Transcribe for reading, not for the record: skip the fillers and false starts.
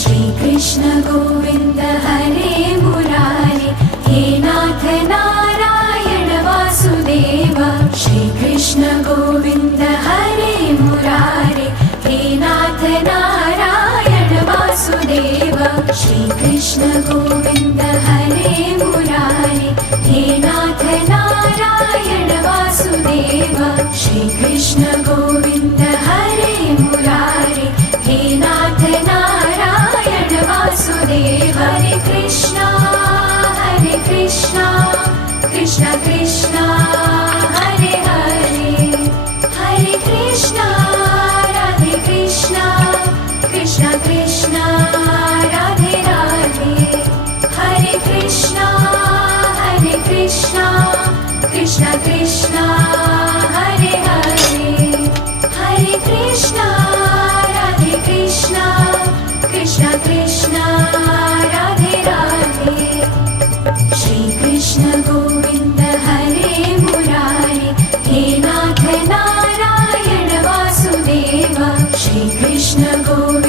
श्री कृष्ण गोविन्द हरे मुरारे हे नाथ नारायण वासुदेव श्री कृष्ण गोविन्द हरे मुरारे हे नाथ नारायण वासुदेव श्री कृष्ण गोविन्द हरे मुरारे हे नाथ नारायण वासुदेव श्री कृष्ण गोविन्द हरे मुरारे हे नाथ नारायण वासुदेव हरे कृष्णा कृष्ण कृष्ण हरे हरे हरे कृष्णा राधे कृष्णा कृष्ण कृष्ण राधे राधे हरे कृष्णा कृष्ण कृष्ण हरे हरे हरे कृष्णा राधे कृष्णा कृष्ण कृष्ण राधे राधे श्री कृष्ण गोविन्द हरे मुरारे हे नाथ नारायण वासुदेव श्री कृष्ण गोविन्द